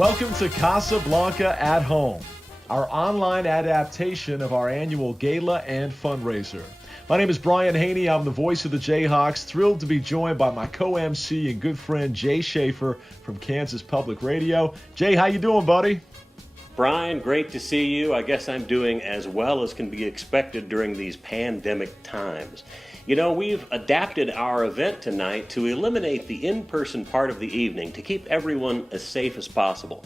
Welcome to CASAblanca at Home, our online adaptation of our annual gala and fundraiser. My name is Brian Haney. I'm the voice of the Jayhawks. Thrilled to be joined by my co-MC and good friend Jay Schaefer from Kansas Public Radio. Jay, how you doing, buddy? Brian, great to see you. I guess I'm doing as well as can be expected during these pandemic times. You know, we've adapted our event tonight to eliminate the in-person part of the evening to keep everyone as safe as possible.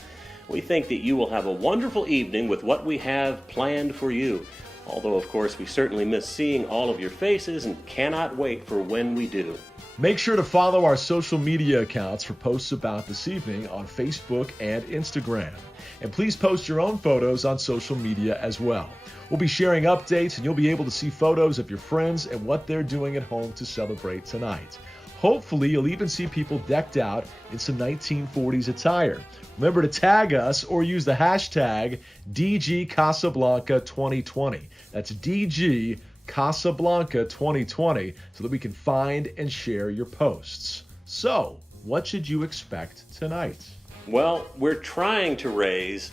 We think that you will have a wonderful evening with what we have planned for you. Although, of course, we certainly miss seeing all of your faces and cannot wait for when we do. Make sure to follow our social media accounts for posts about this evening on Facebook and Instagram. And please post your own photos on social media as well. We'll be sharing updates and you'll be able to see photos of your friends and what they're doing at home to celebrate tonight. Hopefully, you'll even see people decked out in some 1940s attire. Remember to tag us or use the hashtag DGCasablanca2020. That's DG CASAblanca 2020 so that we can find and share your posts. So, what should you expect tonight? Well, we're going to raise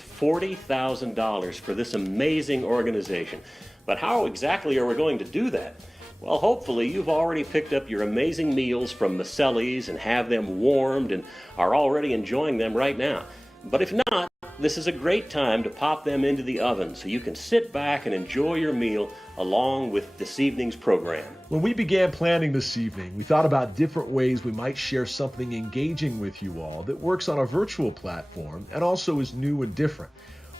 $40,000 for this amazing organization. But how exactly are we going to do that? Well, hopefully you've already picked up your amazing meals from Maselli's and have them warmed and are already enjoying them right now. But if not, this is a great time to pop them into the oven so you can sit back and enjoy your meal along with this evening's program. When we began planning this evening, we thought about different ways we might share something engaging with you all that works on a virtual platform and also is new and different.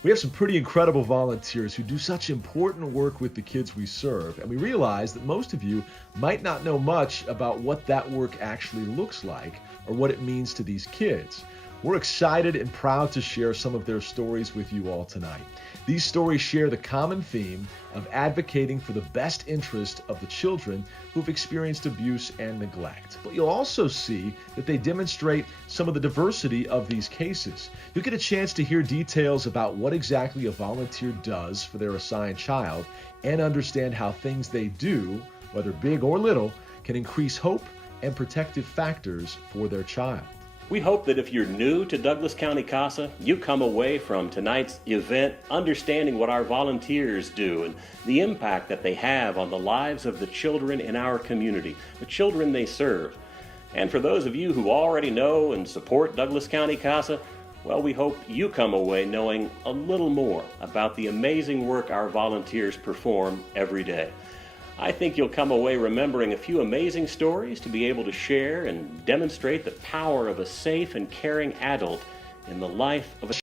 We have some pretty incredible volunteers who do such important work with the kids we serve, and we realize that most of you might not know much about what that work actually looks like or what it means to these kids. We're excited and proud to share some of their stories with you all tonight. These stories share the common theme of advocating for the best interest of the children who've experienced abuse and neglect. But you'll also see that they demonstrate some of the diversity of these cases. You'll get a chance to hear details about what exactly a volunteer does for their assigned child and understand how things they do, whether big or little, can increase hope and protective factors for their child. We hope that if you're new to Douglas County CASA, you come away from tonight's event understanding what our volunteers do and the impact that they have on the lives of the children in our community, the children they serve. And for those of you who already know and support Douglas County CASA, well, we hope you come away knowing a little more about the amazing work our volunteers perform every day. I think you'll come away remembering a few amazing stories to be able to share and demonstrate the power of a safe and caring adult in the life of a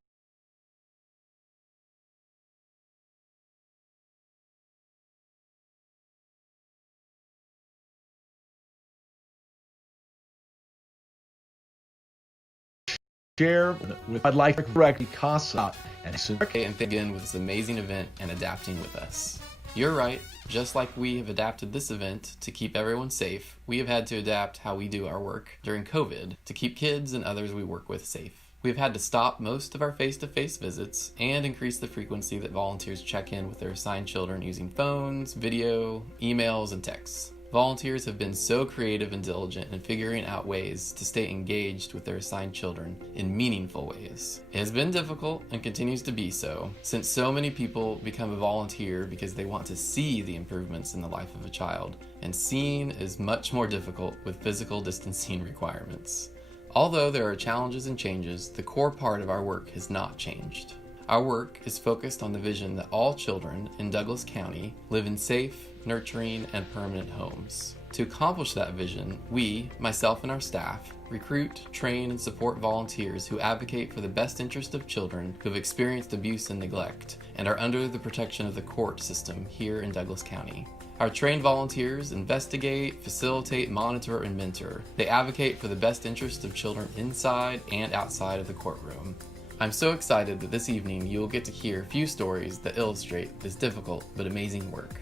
Share with I'd like to correct CASA and begin with this amazing event and adapting with us. You're right. Just like we have adapted this event to keep everyone safe, we have had to adapt how we do our work during COVID to keep kids and others we work with safe. We have had to stop most of our face-to-face visits and increase the frequency that volunteers check in with their assigned children using phones, video, emails, and texts. Volunteers have been so creative and diligent in figuring out ways to stay engaged with their assigned children in meaningful ways. It has been difficult and continues to be so, since so many people become a volunteer because they want to see the improvements in the life of a child, and seeing is much more difficult with physical distancing requirements. Although there are challenges and changes, the core part of our work has not changed. Our work is focused on the vision that all children in Douglas County live in safe, nurturing, and permanent homes. To accomplish that vision, we, myself and our staff, recruit, train, and support volunteers who advocate for the best interest of children who have experienced abuse and neglect and are under the protection of the court system here in Douglas County. Our trained volunteers investigate, facilitate, monitor, and mentor. They advocate for the best interest of children inside and outside of the courtroom. I'm so excited that this evening you will get to hear a few stories that illustrate this difficult but amazing work.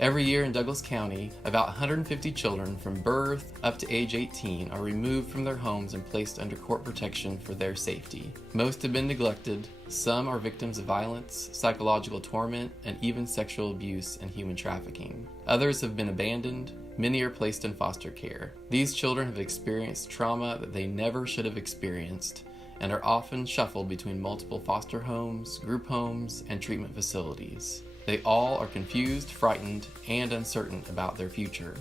Every year in Douglas County, about 150 children from birth up to age 18 are removed from their homes and placed under court protection for their safety. Most have been neglected, some are victims of violence, psychological torment, and even sexual abuse and human trafficking. Others have been abandoned, many are placed in foster care. These children have experienced trauma that they never should have experienced, and are often shuffled between multiple foster homes, group homes, and treatment facilities. They all are confused, frightened, and uncertain about their future.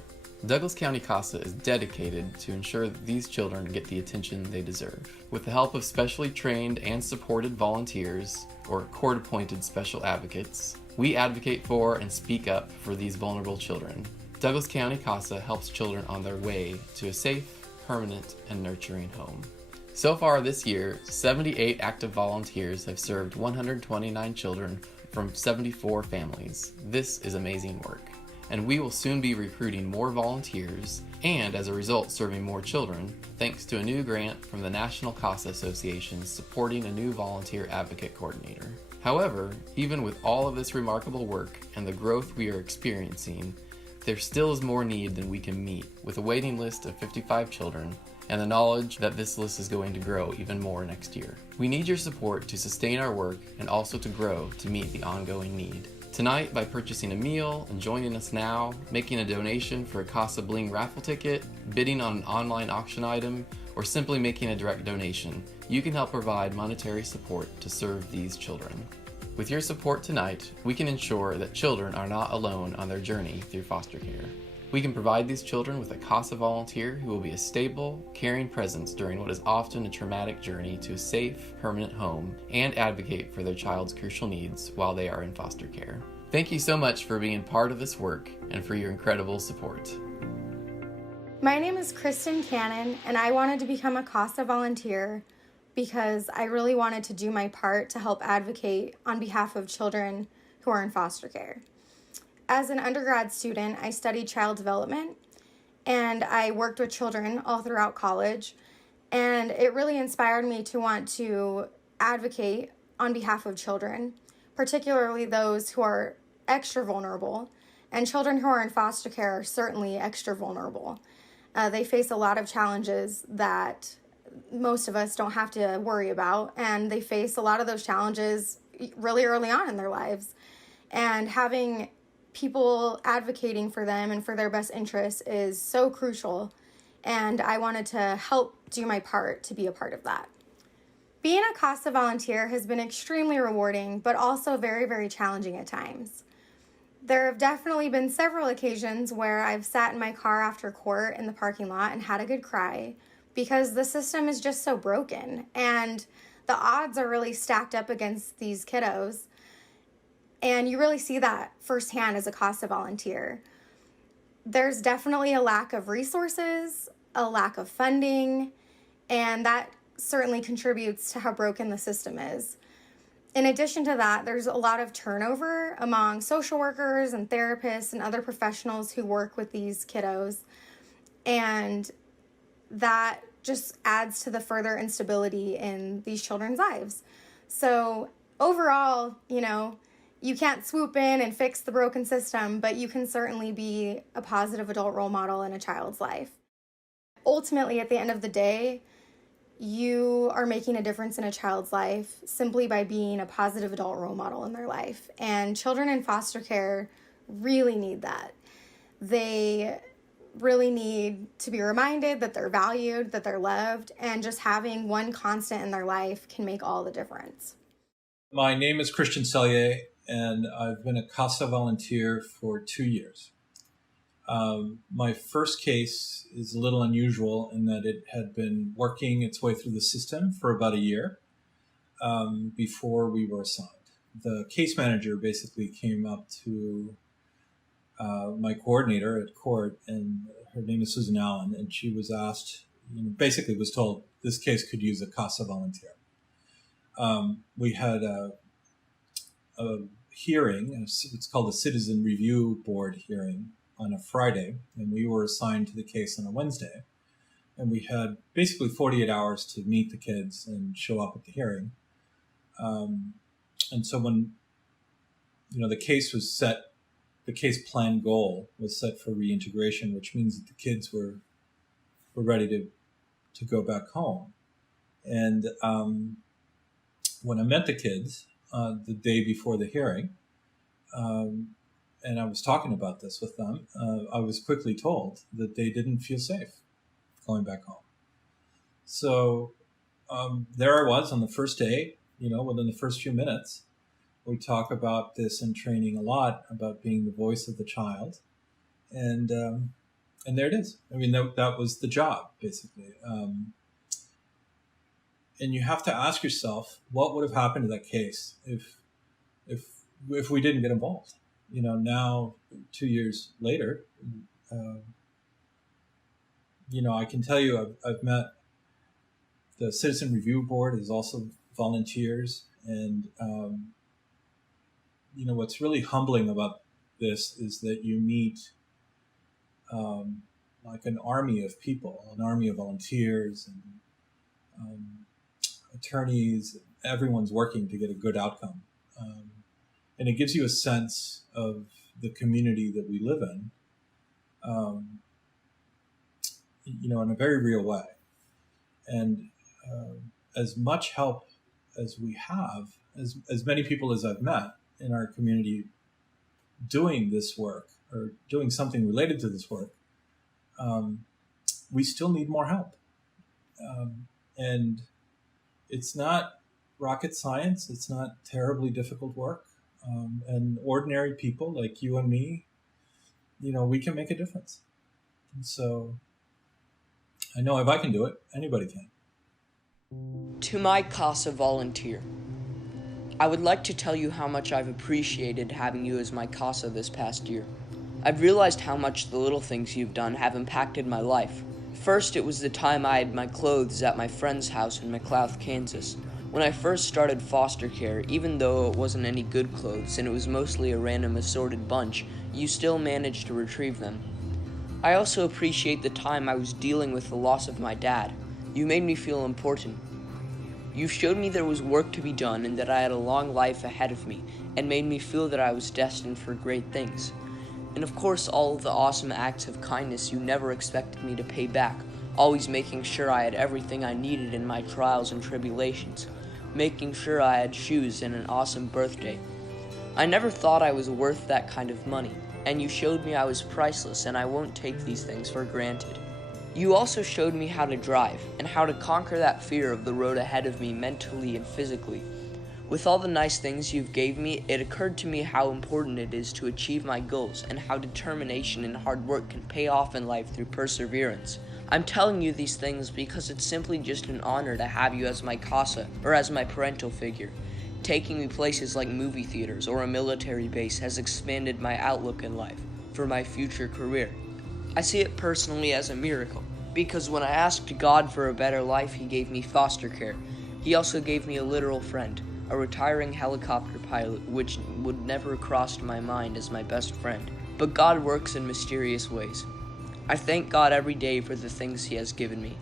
Douglas County CASA is dedicated to ensure that these children get the attention they deserve. With the help of specially trained and supported volunteers, or court-appointed special advocates, we advocate for and speak up for these vulnerable children. Douglas County CASA helps children on their way to a safe, permanent, and nurturing home. So far this year, 78 active volunteers have served 129 children from 74 families. This is amazing work. And we will soon be recruiting more volunteers and, as a result, serving more children, thanks to a new grant from the National CASA Association supporting a new volunteer advocate coordinator. However, even with all of this remarkable work and the growth we are experiencing, there still is more need than we can meet, with a waiting list of 55 children and the knowledge that this list is going to grow even more next year. We need your support to sustain our work and also to grow to meet the ongoing need. Tonight, by purchasing a meal and joining us now, making a donation for a Casa Bling raffle ticket, bidding on an online auction item, or simply making a direct donation, you can help provide monetary support to serve these children. With your support tonight, we can ensure that children are not alone on their journey through foster care. We can provide these children with a CASA volunteer who will be a stable, caring presence during what is often a traumatic journey to a safe, permanent home, and advocate for their child's crucial needs while they are in foster care. Thank you so much for being part of this work and for your incredible support. My name is Kristen Cannon, and I wanted to become a CASA volunteer because I really wanted to do my part to help advocate on behalf of children who are in foster care. As an undergrad student, I studied child development, and I worked with children all throughout college, and it really inspired me to want to advocate on behalf of children, particularly those who are extra vulnerable, and children who are in foster care are certainly extra vulnerable. They face a lot of challenges that most of us don't have to worry about, and they face a lot of those challenges really early on in their lives. And having people advocating for them and for their best interests is so crucial, and I wanted to help do my part to be a part of that. Being a CASA volunteer has been extremely rewarding, but also very, very challenging at times. There have definitely been several occasions where I've sat in my car after court in the parking lot and had a good cry because the system is just so broken, and the odds are really stacked up against these kiddos. And you really see that firsthand as a CASA volunteer. There's definitely a lack of resources, a lack of funding, and that certainly contributes to how broken the system is. In addition to that, there's a lot of turnover among social workers and therapists and other professionals who work with these kiddos, and that just adds to the further instability in these children's lives. So overall, you can't swoop in and fix the broken system, but you can certainly be a positive adult role model in a child's life. Ultimately, at the end of the day, you are making a difference in a child's life simply by being a positive adult role model in their life. And children in foster care really need that. They really need to be reminded that they're valued, that they're loved, and just having one constant in their life can make all the difference. My name is Christian Sellier, and I've been a CASA volunteer for 2 years. My first case is a little unusual in that it had been working its way through the system for about a year before we were assigned. The case manager basically came up to my coordinator at court, and her name is Susan Allen, and she was asked, basically was told this case could use a CASA volunteer. We had a hearing, it's called a Citizen Review Board hearing, on a Friday, and we were assigned to the case on a Wednesday. And we had basically 48 hours to meet the kids and show up at the hearing. And so when, the case was set the case plan goal was set for reintegration, which means that the kids were ready to go back home. And when I met the kids the day before the hearing, and I was talking about this with them, I was quickly told that they didn't feel safe going back home. So there I was on the first day, within the first few minutes. We talk about this in training a lot, about being the voice of the child. And there it is. I mean, that was the job, basically. And you have to ask yourself, what would have happened to that case if we didn't get involved? Now 2 years later, I can tell you I've met the Citizen Review Board is also volunteers. And, what's really humbling about this is that you meet like an army of people, an army of volunteers and attorneys. Everyone's working to get a good outcome. And it gives you a sense of the community that we live in, in a very real way. And as much help as we have, as many people as I've met in our community doing this work or doing something related to this work, we still need more help. And it's not rocket science. It's not terribly difficult work. And ordinary people like you and me, we can make a difference. And so I know if I can do it, anybody can. To my CASA volunteer, I would like to tell you how much I've appreciated having you as my CASA this past year. I've realized how much the little things you've done have impacted my life. First, it was the time I had my clothes at my friend's house in McLouth, Kansas. When I first started foster care, even though it wasn't any good clothes and it was mostly a random assorted bunch, you still managed to retrieve them. I also appreciate the time I was dealing with the loss of my dad. You made me feel important. You showed me there was work to be done and that I had a long life ahead of me, and made me feel that I was destined for great things. And of course, all of the awesome acts of kindness you never expected me to pay back, always making sure I had everything I needed in my trials and tribulations, making sure I had shoes and an awesome birthday. I never thought I was worth that kind of money, and you showed me I was priceless and I won't take these things for granted. You also showed me how to drive and how to conquer that fear of the road ahead of me mentally and physically. With all the nice things you've gave me, it occurred to me how important it is to achieve my goals and how determination and hard work can pay off in life through perseverance. I'm telling you these things because it's simply just an honor to have you as my CASA or as my parental figure. Taking me places like movie theaters or a military base has expanded my outlook in life for my future career. I see it personally as a miracle, because when I asked God for a better life, He gave me foster care. He also gave me a literal friend, a retiring helicopter pilot, which would never have crossed my mind as my best friend. But God works in mysterious ways. I thank God every day for the things He has given me.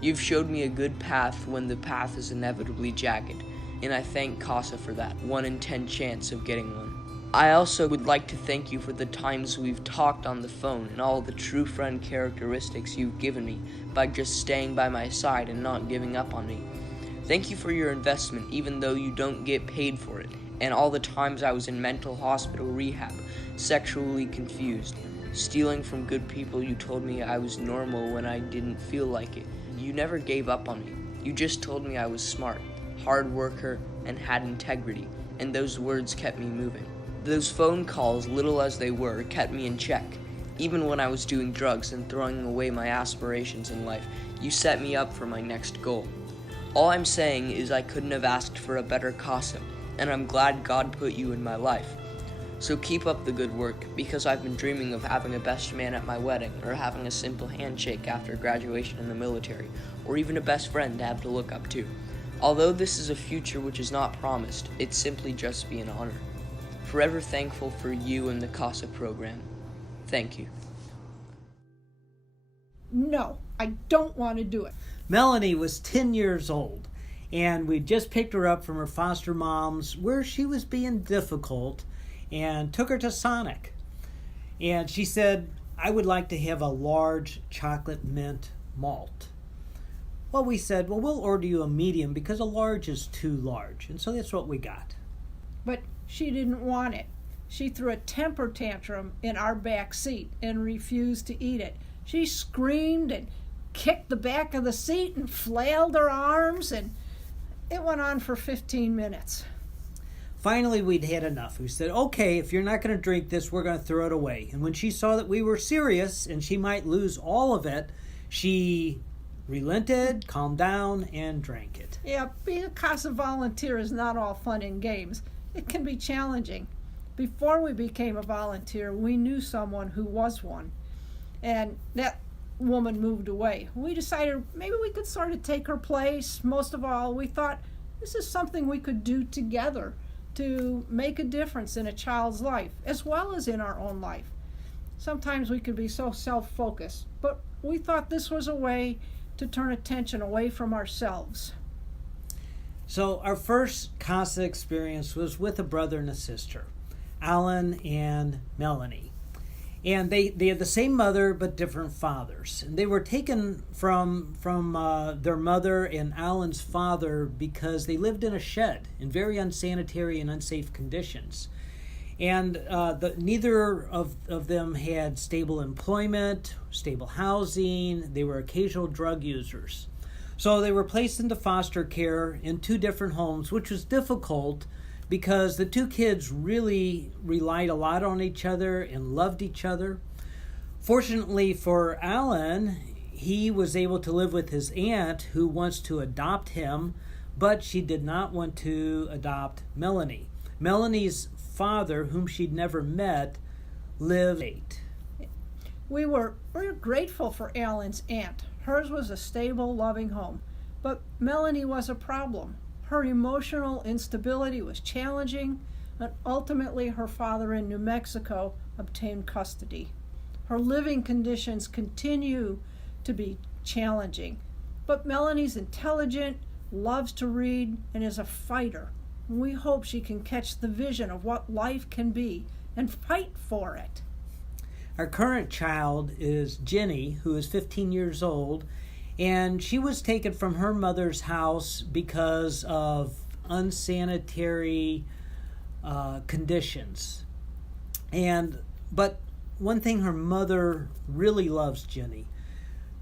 You've showed me a good path when the path is inevitably jagged, and I thank CASA for that 1 in 10 chance of getting one. I also would like to thank you for the times we've talked on the phone and all the true friend characteristics you've given me by just staying by my side and not giving up on me. Thank you for your investment even though you don't get paid for it, and all the times I was in mental hospital rehab, sexually confused, stealing from good people. You told me I was normal when I didn't feel like it. You never gave up on me. You just told me I was smart, hard worker, and had integrity, and those words kept me moving. Those phone calls, little as they were, kept me in check. Even when I was doing drugs and throwing away my aspirations in life, you set me up for my next goal. All I'm saying is I couldn't have asked for a better CASA, and I'm glad God put you in my life. So keep up the good work, because I've been dreaming of having a best man at my wedding, or having a simple handshake after graduation in the military, or even a best friend to have to look up to. Although this is a future which is not promised, it'd simply just be an honor. Forever thankful for you and the CASA program. Thank you. No, I don't want to do it. Melanie was 10 years old, and we just picked her up from her foster mom's where she was being difficult and took her to Sonic. And she said, I would like to have a large chocolate mint malt. Well, we said, well, we'll order you a medium because a large is too large. And so that's what we got. But she didn't want it. She threw a temper tantrum in our back seat and refused to eat it. She screamed and kicked the back of the seat and flailed her arms, and it went on for 15 minutes. Finally, we'd had enough. We said, okay, if you're not going to drink this, we're going to throw it away. And when she saw that we were serious and she might lose all of it, she relented, calmed down, and drank it. Yeah, being a CASA volunteer is not all fun and games. It can be challenging. Before we became a volunteer, we knew someone who was one, and that woman moved away. We decided maybe we could sort of take her place. Most of all, we thought this is something we could do together to make a difference in a child's life, as well as in our own life. Sometimes we could be so self-focused, but we thought this was a way to turn attention away from ourselves. So our first CASA experience was with a brother and a sister, Alan and Melanie. And they had the same mother but different fathers. And they were taken from their mother and Alan's father because they lived in a shed in very unsanitary and unsafe conditions. And neither of them had stable employment, stable housing. They were occasional drug users. So they were placed into foster care in two different homes, which was difficult because the two kids really relied a lot on each other and loved each other. Fortunately for Alan, he was able to live with his aunt who wants to adopt him, but she did not want to adopt Melanie. Melanie's father, whom she'd never met, lived. We were grateful for Alan's aunt. Hers was a stable, loving home. But Melanie was a problem. Her emotional instability was challenging, and ultimately her father in New Mexico obtained custody. Her living conditions continue to be challenging. But Melanie's intelligent, loves to read, and is a fighter. We hope she can catch the vision of what life can be and fight for it. Our current child is Jenny, who is 15 years old, and she was taken from her mother's house because of unsanitary conditions. But one thing, her mother really loves Jenny,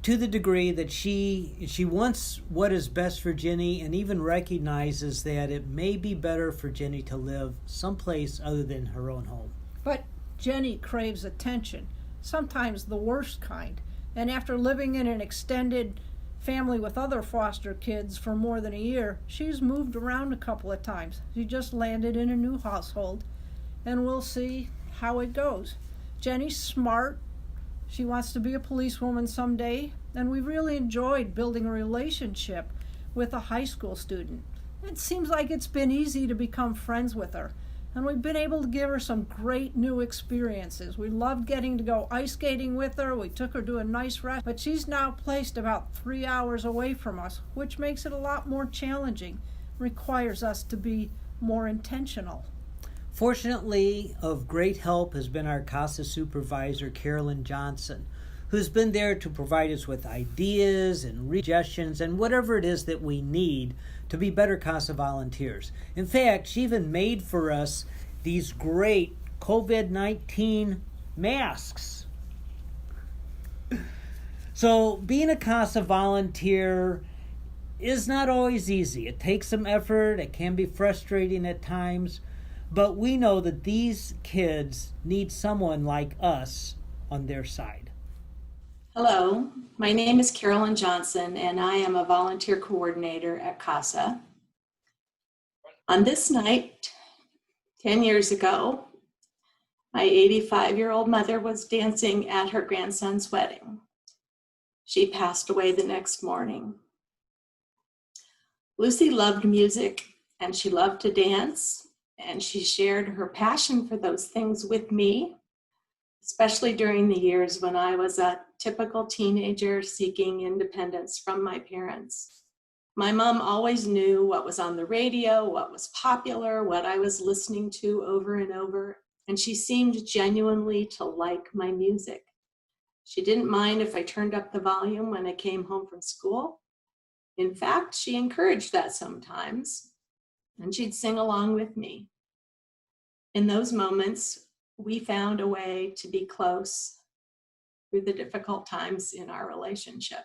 to the degree that she wants what is best for Jenny and even recognizes that it may be better for Jenny to live someplace other than her own home. But Jenny craves attention, sometimes the worst kind. And after living in an extended family with other foster kids for more than a year, she's moved around a couple of times. She just landed in a new household, and we'll see how it goes. Jenny's smart. She wants to be a policewoman someday, and we really enjoyed building a relationship with a high school student. It seems like it's been easy to become friends with her, and we've been able to give her some great new experiences. We loved getting to go ice skating with her. We took her to a nice restaurant, but she's now placed about 3 hours away from us, which makes it a lot more challenging, requires us to be more intentional. Fortunately, of great help has been our CASA supervisor, Carolyn Johnson, who's been there to provide us with ideas and suggestions and whatever it is that we need to be better CASA volunteers. In fact, she even made for us these great COVID-19 masks. So being a CASA volunteer is not always easy. It takes some effort. It can be frustrating at times. But we know that these kids need someone like us on their side. Hello, my name is Carolyn Johnson, and I am a volunteer coordinator at CASA. On this night, 10 years ago, my 85-year-old mother was dancing at her grandson's wedding. She passed away the next morning. Lucy loved music, and she loved to dance. And she shared her passion for those things with me, especially during the years when I was a typical teenager seeking independence from my parents. My mom always knew what was on the radio, what was popular, what I was listening to over and over, and she seemed genuinely to like my music. She didn't mind if I turned up the volume when I came home from school. In fact, she encouraged that sometimes, and she'd sing along with me. In those moments, we found a way to be close through the difficult times in our relationship.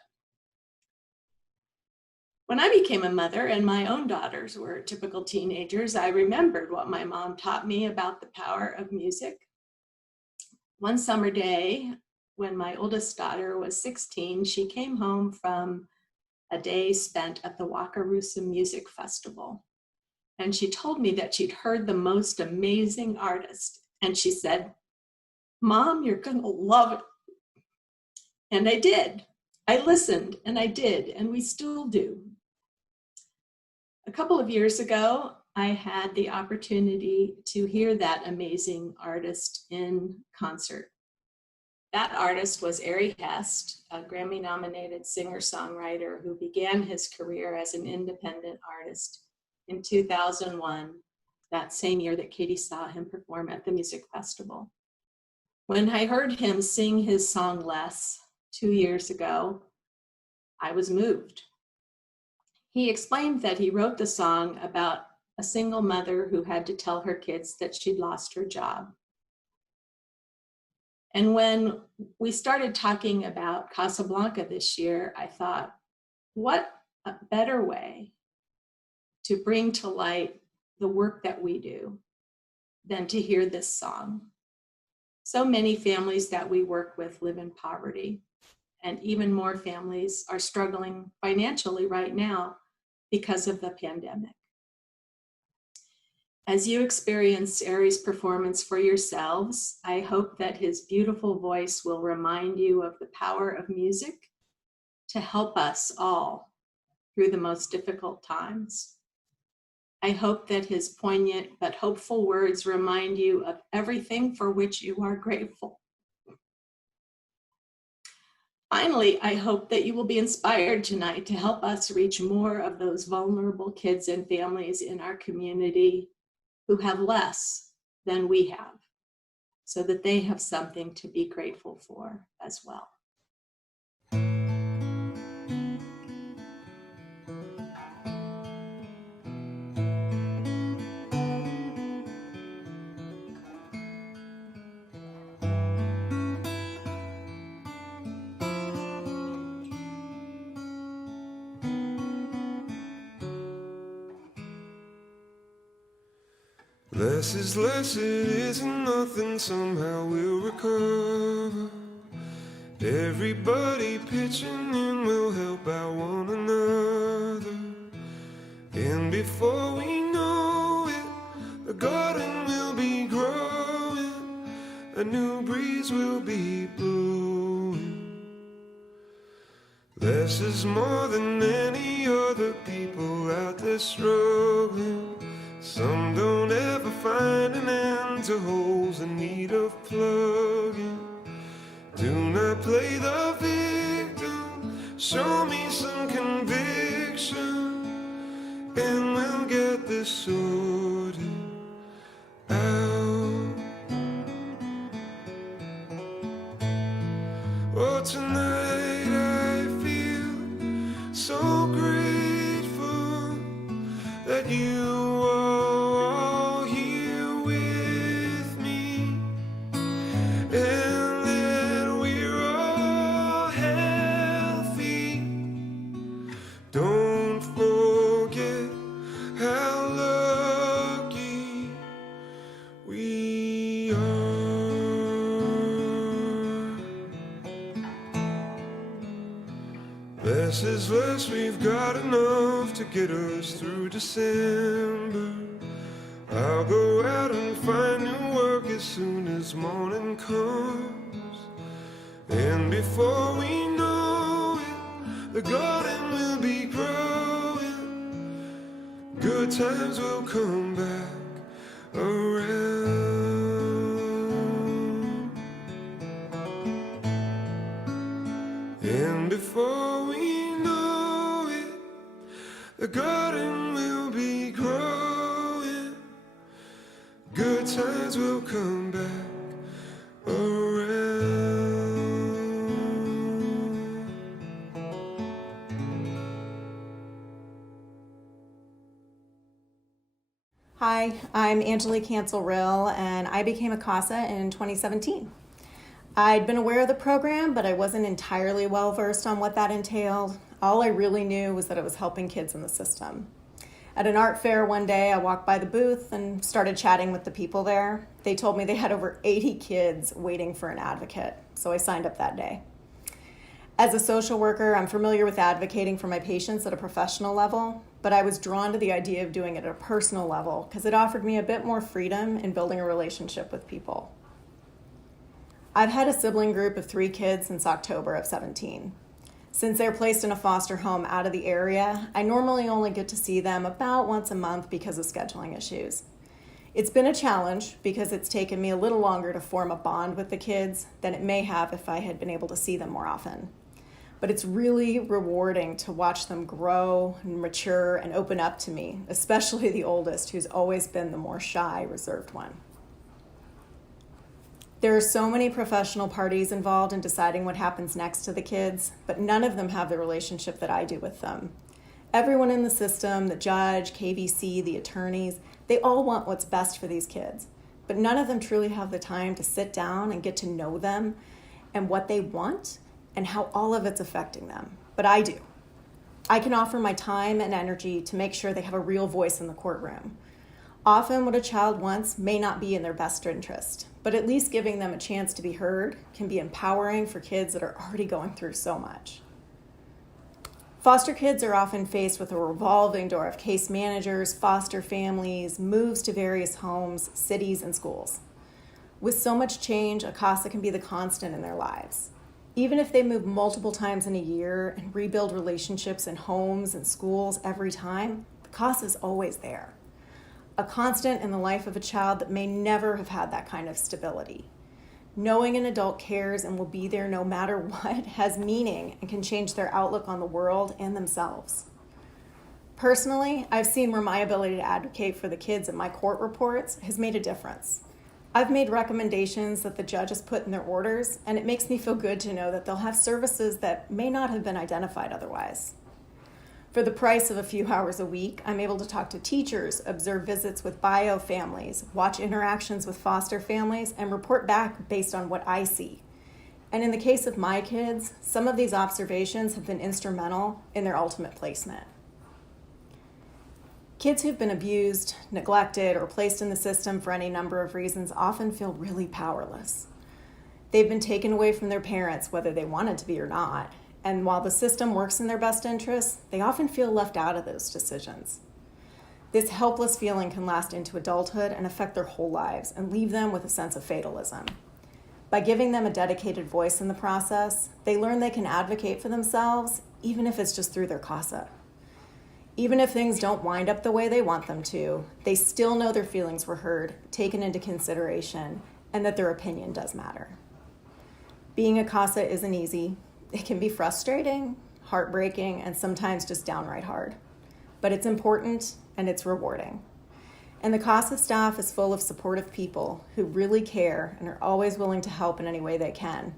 When I became a mother and my own daughters were typical teenagers, I remembered what my mom taught me about the power of music. One summer day, when my oldest daughter was 16, she came home from a day spent at the Wakarusa Music Festival. And she told me that she'd heard the most amazing artist. And she said, "Mom, you're gonna love it." And I did. I listened and I did, and we still do. A couple of years ago, I had the opportunity to hear that amazing artist in concert. That artist was Ari Hest, a Grammy-nominated singer-songwriter who began his career as an independent artist in 2001, that same year that Katie saw him perform at the music festival. When I heard him sing his song Less 2 years ago, I was moved. He explained that he wrote the song about a single mother who had to tell her kids that she'd lost her job. And when we started talking about CASAblanca this year, I thought, what a better way to bring to light the work that we do than to hear this song. So many families that we work with live in poverty, and even more families are struggling financially right now because of the pandemic. As you experience Ari's performance for yourselves, I hope that his beautiful voice will remind you of the power of music to help us all through the most difficult times. I hope that his poignant but hopeful words remind you of everything for which you are grateful. Finally, I hope that you will be inspired tonight to help us reach more of those vulnerable kids and families in our community who have less than we have, so that they have something to be grateful for as well. Less is less, it isn't nothing, somehow we'll recover. Everybody pitching in will help out one another. And before we know it, the garden will be growing, a new breeze will be blowing. Less is more than any other people out there struggling. Some don't ever find an end to holes in need of plugging. Do not play the victim, show me some conviction, and we'll get this sorted out. Oh, tonight I feel so grateful that you are less is less, we've got enough to get us through December. I'll go out and find new work as soon as morning comes. And before we know it, the garden will be growing. Good times will come back around. And before we know it, the garden will be growing. Good times will come back. Hi, I'm Angelique Hansel-Rill, and I became a CASA in 2017. I'd been aware of the program, but I wasn't entirely well versed on what that entailed. All I really knew was that it was helping kids in the system. At an art fair one day, I walked by the booth and started chatting with the people there. They told me they had over 80 kids waiting for an advocate, so I signed up that day. As a social worker, I'm familiar with advocating for my patients at a professional level, but I was drawn to the idea of doing it at a personal level because it offered me a bit more freedom in building a relationship with people. I've had a sibling group of 3 kids since October of 17. Since they're placed in a foster home out of the area, I normally only get to see them about once a month because of scheduling issues. It's been a challenge because it's taken me a little longer to form a bond with the kids than it may have if I had been able to see them more often. But it's really rewarding to watch them grow and mature and open up to me, especially the oldest, who's always been the more shy, reserved one. There are so many professional parties involved in deciding what happens next to the kids, but none of them have the relationship that I do with them. Everyone in the system, the judge, KVC, the attorneys, they all want what's best for these kids, but none of them truly have the time to sit down and get to know them and what they want and how all of it's affecting them. But I do. I can offer my time and energy to make sure they have a real voice in the courtroom. Often what a child wants may not be in their best interest, but at least giving them a chance to be heard can be empowering for kids that are already going through so much. Foster kids are often faced with a revolving door of case managers, foster families, moves to various homes, cities, and schools. With so much change, a CASA can be the constant in their lives. Even if they move multiple times in a year and rebuild relationships in homes and schools every time, the CASA is always there. A constant in the life of a child that may never have had that kind of stability. Knowing an adult cares and will be there no matter what has meaning and can change their outlook on the world and themselves. Personally, I've seen where my ability to advocate for the kids in my court reports has made a difference. I've made recommendations that the judges put in their orders, and it makes me feel good to know that they'll have services that may not have been identified otherwise. For the price of a few hours a week, I'm able to talk to teachers, observe visits with bio families, watch interactions with foster families, and report back based on what I see. And in the case of my kids, some of these observations have been instrumental in their ultimate placement. Kids who've been abused, neglected, or placed in the system for any number of reasons often feel really powerless. They've been taken away from their parents, whether they wanted to be or not. And while the system works in their best interests, they often feel left out of those decisions. This helpless feeling can last into adulthood and affect their whole lives and leave them with a sense of fatalism. By giving them a dedicated voice in the process, they learn they can advocate for themselves, even if it's just through their CASA. Even if things don't wind up the way they want them to, they still know their feelings were heard, taken into consideration, and that their opinion does matter. Being a CASA isn't easy. It can be frustrating, heartbreaking, and sometimes just downright hard. But it's important and it's rewarding. And the CASA staff is full of supportive people who really care and are always willing to help in any way they can,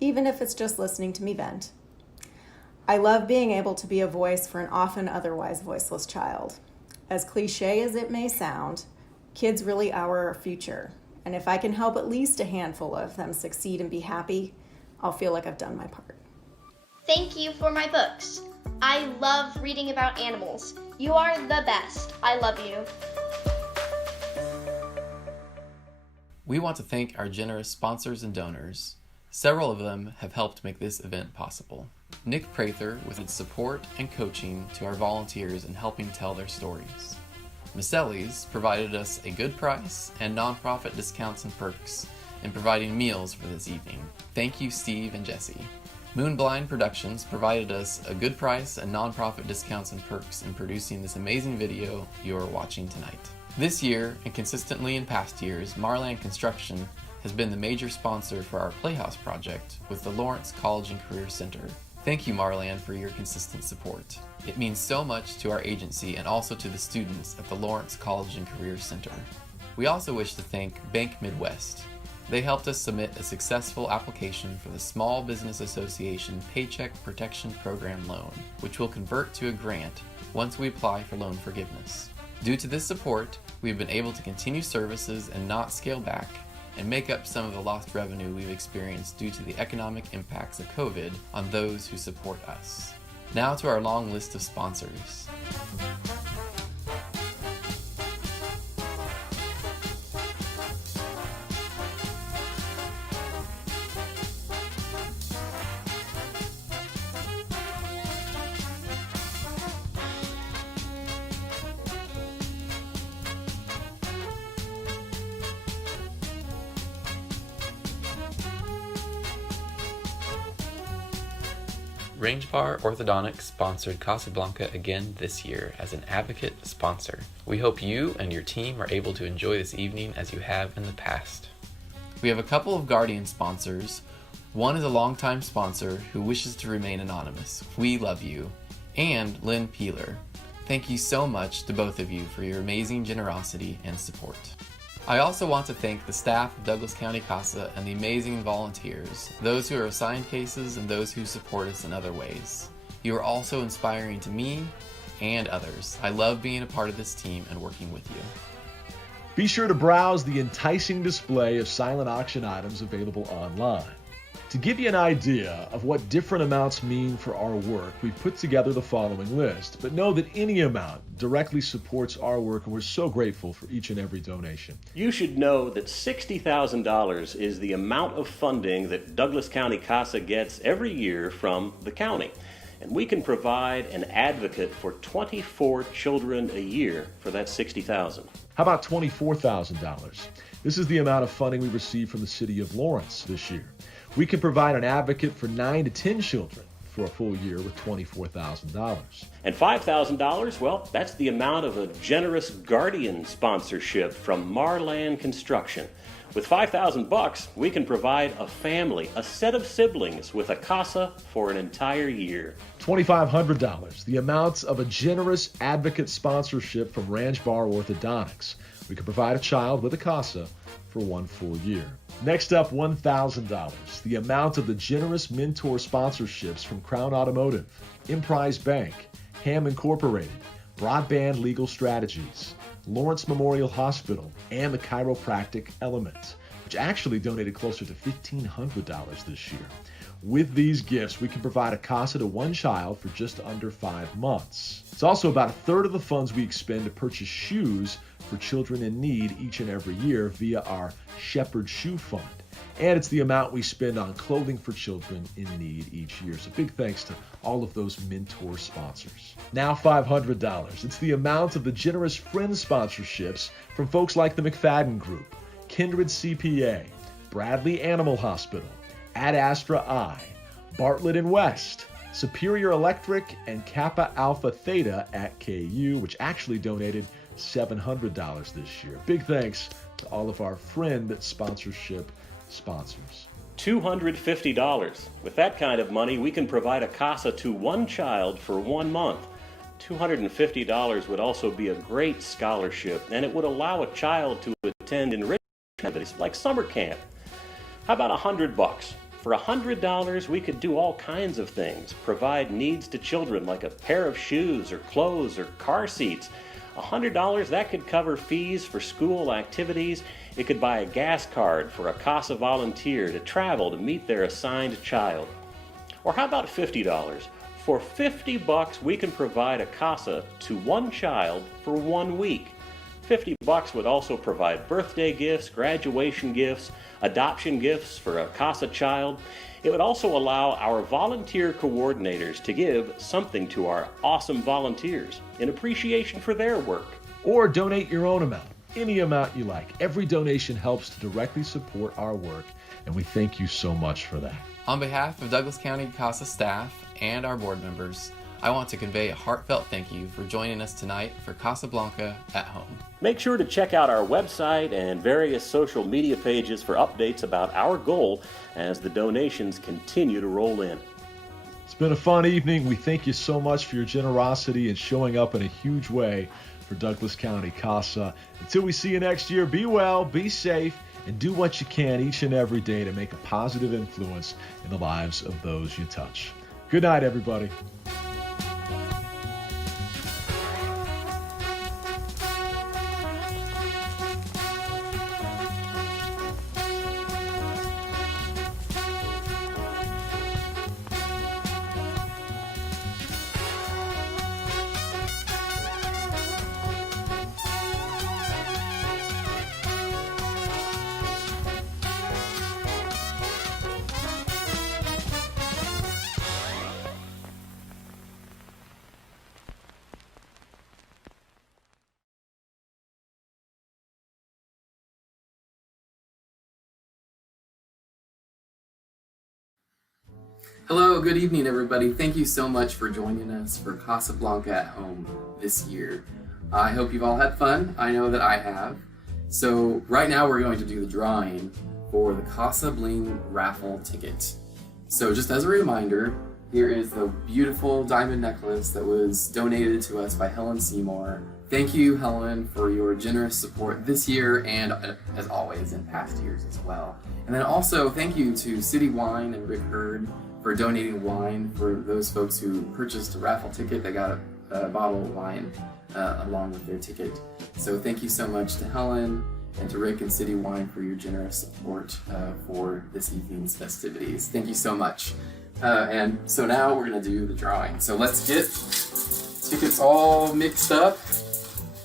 even if it's just listening to me vent. I love being able to be a voice for an often otherwise voiceless child. As cliche as it may sound, kids really are our future. And if I can help at least a handful of them succeed and be happy, I'll feel like I've done my part. Thank you for my books. I love reading about animals. You are the best. I love you. We want to thank our generous sponsors and donors. Several of them have helped make this event possible. Nick Prather with its support and coaching to our volunteers in helping tell their stories. Maselli's provided us a good price and nonprofit discounts and perks in providing meals for this evening. Thank you, Steve and Jesse. Moonblind Productions provided us a good price and nonprofit discounts and perks in producing this amazing video you are watching tonight. This year, and consistently in past years, Marland Construction has been the major sponsor for our Playhouse project with the Lawrence College and Career Center. Thank you, Marland, for your consistent support. It means so much to our agency and also to the students at the Lawrence College and Career Center. We also wish to thank Bank Midwest. They helped us submit a successful application for the Small Business Association Paycheck Protection Program loan, which will convert to a grant once we apply for loan forgiveness. Due to this support, we've been able to continue services and not scale back, and make up some of the lost revenue we've experienced due to the economic impacts of COVID on those who support us. Now to our long list of sponsors. Range Bar Orthodontics sponsored CASAblanca again this year as an advocate sponsor. We hope you and your team are able to enjoy this evening as you have in the past. We have a couple of Guardian sponsors. One is a longtime sponsor who wishes to remain anonymous. We love you. And Lynn Peeler. Thank you so much to both of you for your amazing generosity and support. I also want to thank the staff of Douglas County CASA and the amazing volunteers, those who are assigned cases and those who support us in other ways. You are also inspiring to me and others. I love being a part of this team and working with you. Be sure to browse the enticing display of silent auction items available online. To give you an idea of what different amounts mean for our work, we've put together the following list, but know that any amount directly supports our work, and we're so grateful for each and every donation. You should know that $60,000 is the amount of funding that Douglas County CASA gets every year from the county. And we can provide an advocate for 24 children a year for that $60,000. How about $24,000? This is the amount of funding we received from the city of Lawrence this year. We can provide an advocate for 9 to 10 children for a full year with $24,000. And $5,000, well, that's the amount of a generous Guardian sponsorship from Marland Construction. With $5,000, we can provide a family, a set of siblings with a CASA for an entire year. $2,500, the amount of a generous advocate sponsorship from Ranch Bar Orthodontics. We can provide a child with a CASA for 1 full year. Next up, $1,000, the amount of the generous mentor sponsorships from Crown Automotive, Emprise Bank, Ham Incorporated, Broadband Legal Strategies, Lawrence Memorial Hospital, and the Chiropractic Element, which actually donated closer to $1,500 this year. With these gifts, we can provide a CASA to one child for just under 5 months. It's also about 1/3 of the funds we expend to purchase shoes for children in need each and every year via our Shepherd Shoe Fund. And it's the amount we spend on clothing for children in need each year. So big thanks to all of those mentor sponsors. Now $500. It's the amount of the generous friend sponsorships from folks like the McFadden Group, Kindred CPA, Bradley Animal Hospital, Ad Astra I, Bartlett and West, Superior Electric, and Kappa Alpha Theta at KU, which actually donated $700 this year. Big thanks to all of our friend sponsorship sponsors. $250. With that kind of money, we can provide a CASA to one child for 1 month. $250 would also be a great scholarship, and it would allow a child to attend enrichment activities like summer camp. How about $100? For $100, we could do all kinds of things, provide needs to children like a pair of shoes or clothes or car seats. $100, that could cover fees for school activities. It could buy a gas card for a CASA volunteer to travel to meet their assigned child. Or how about $50? For $50, we can provide a CASA to one child for 1 week. $50 would also provide birthday gifts, graduation gifts, adoption gifts for a CASA child. It would also allow our volunteer coordinators to give something to our awesome volunteers in appreciation for their work. Or donate your own amount, any amount you like. Every donation helps to directly support our work, and we thank you so much for that. On behalf of Douglas County CASA staff and our board members, I want to convey a heartfelt thank you for joining us tonight for CASAblanca at Home. Make sure to check out our website and various social media pages for updates about our goal as the donations continue to roll in. It's been a fun evening. We thank you so much for your generosity and showing up in a huge way for Douglas County CASA. Until we see you next year, be well, be safe, and do what you can each and every day to make a positive influence in the lives of those you touch. Good night, everybody. Hello, good evening, everybody. Thank you so much for joining us for CASAblanca Home this year. I hope you've all had fun. I know that I have. So right now we're going to do the drawing for the Casa Bling raffle ticket. So just as a reminder, here is the beautiful diamond necklace that was donated to us by Helen Seymour. Thank you, Helen, for your generous support this year and as always in past years as well. And then also thank you to City Wine and Rick Hurd for donating wine for those folks who purchased a raffle ticket. They got a bottle of wine along with their ticket. So thank you so much to Helen and to Rick and City Wine for your generous support for this evening's festivities. Thank you so much. And so now we're gonna do the drawing. So let's get tickets all mixed up.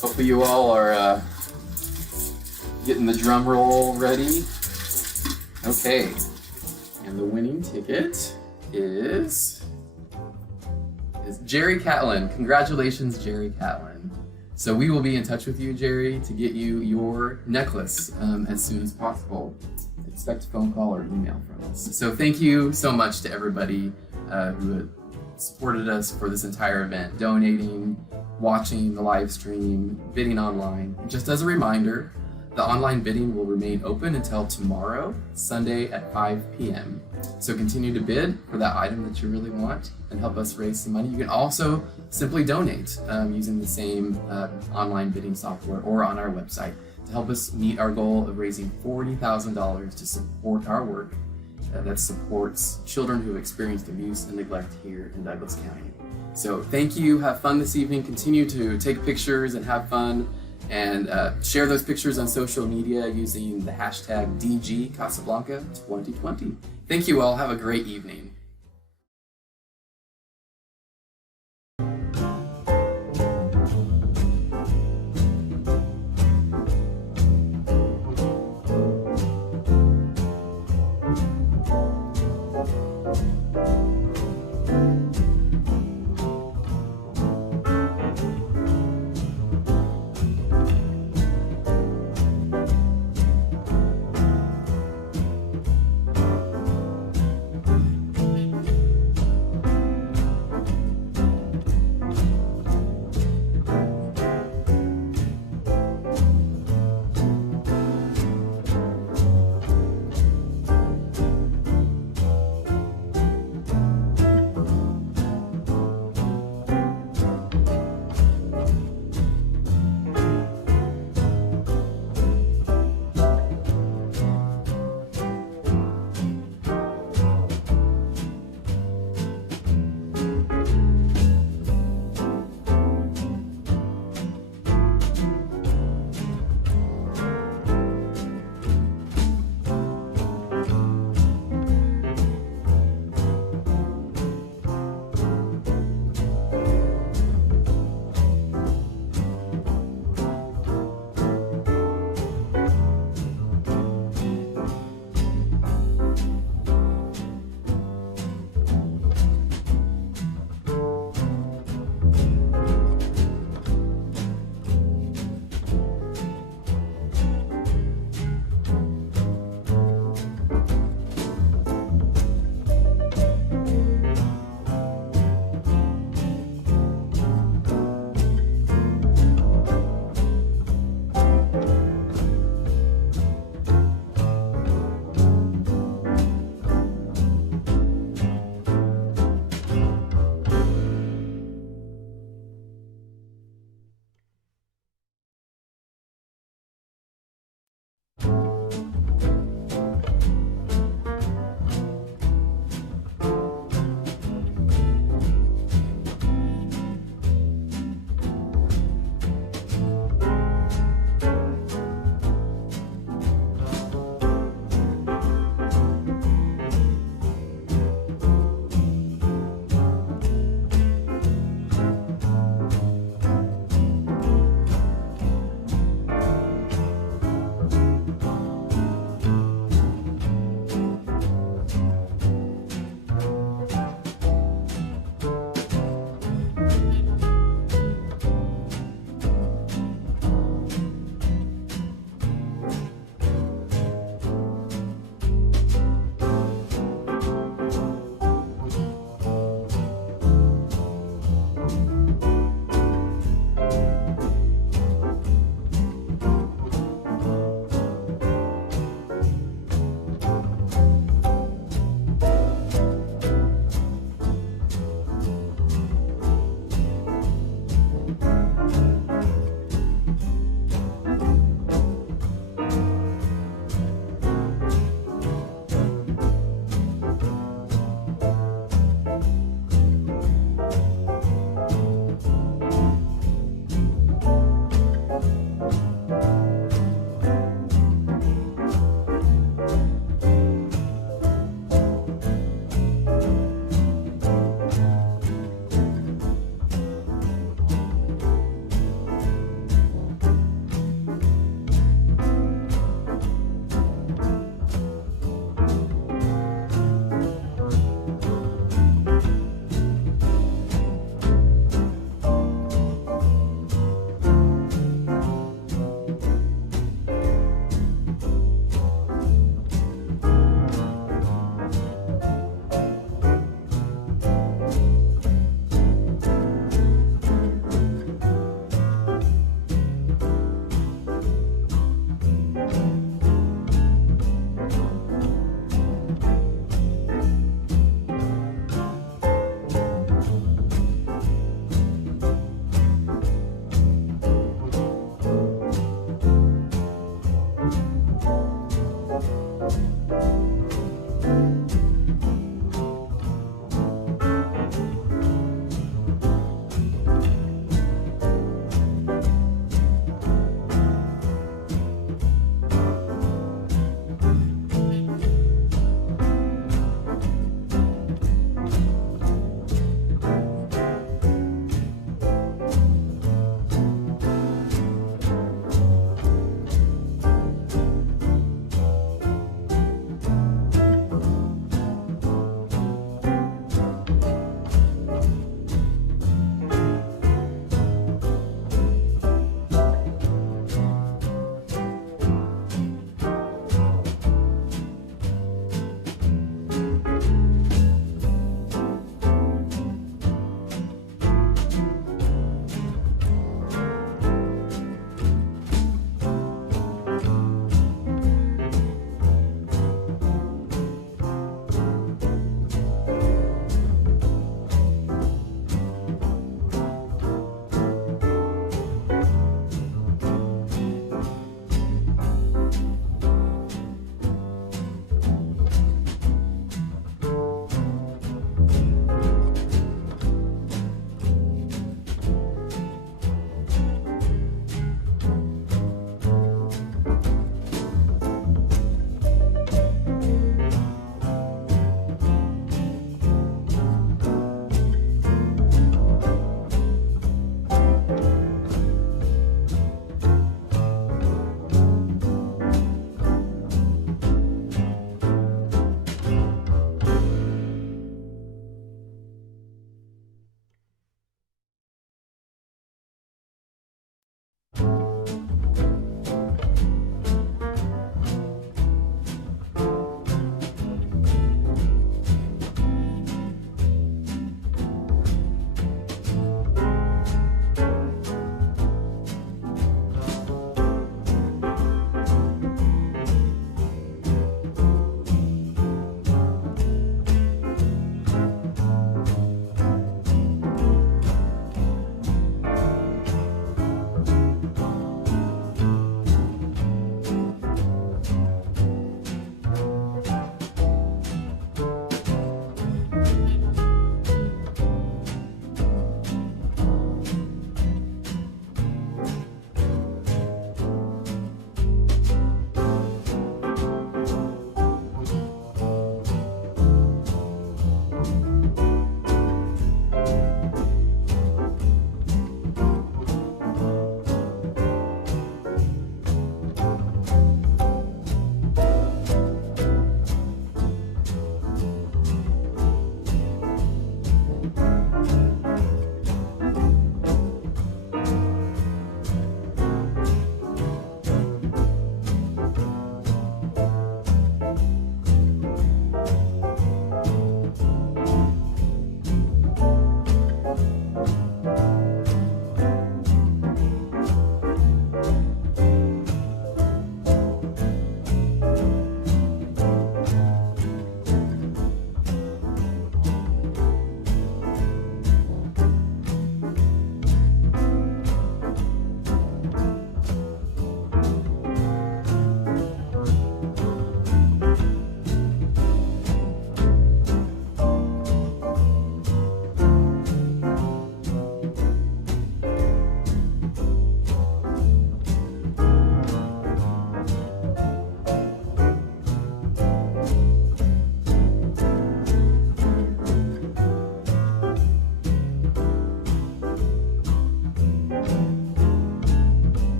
Hopefully you all are getting the drum roll ready. Okay, and the winning ticket is Jerry Catlin. Congratulations, Jerry Catlin. So we will be in touch with you, Jerry, to get you your necklace as soon as possible. Expect a phone call or email from us. So thank you so much to everybody who supported us for this entire event, donating, watching the live stream, bidding online. Just as a reminder, the online bidding will remain open until tomorrow, Sunday at 5 p.m. So continue to bid for that item that you really want and help us raise some money. You can also simply donate using the same online bidding software or on our website to help us meet our goal of raising $40,000 to support our work that supports children who have experienced abuse and neglect here in Douglas County. So thank you, have fun this evening, continue to take pictures and have fun, and share those pictures on social media using the hashtag DGCasablanca2020. Thank you all, have a great evening.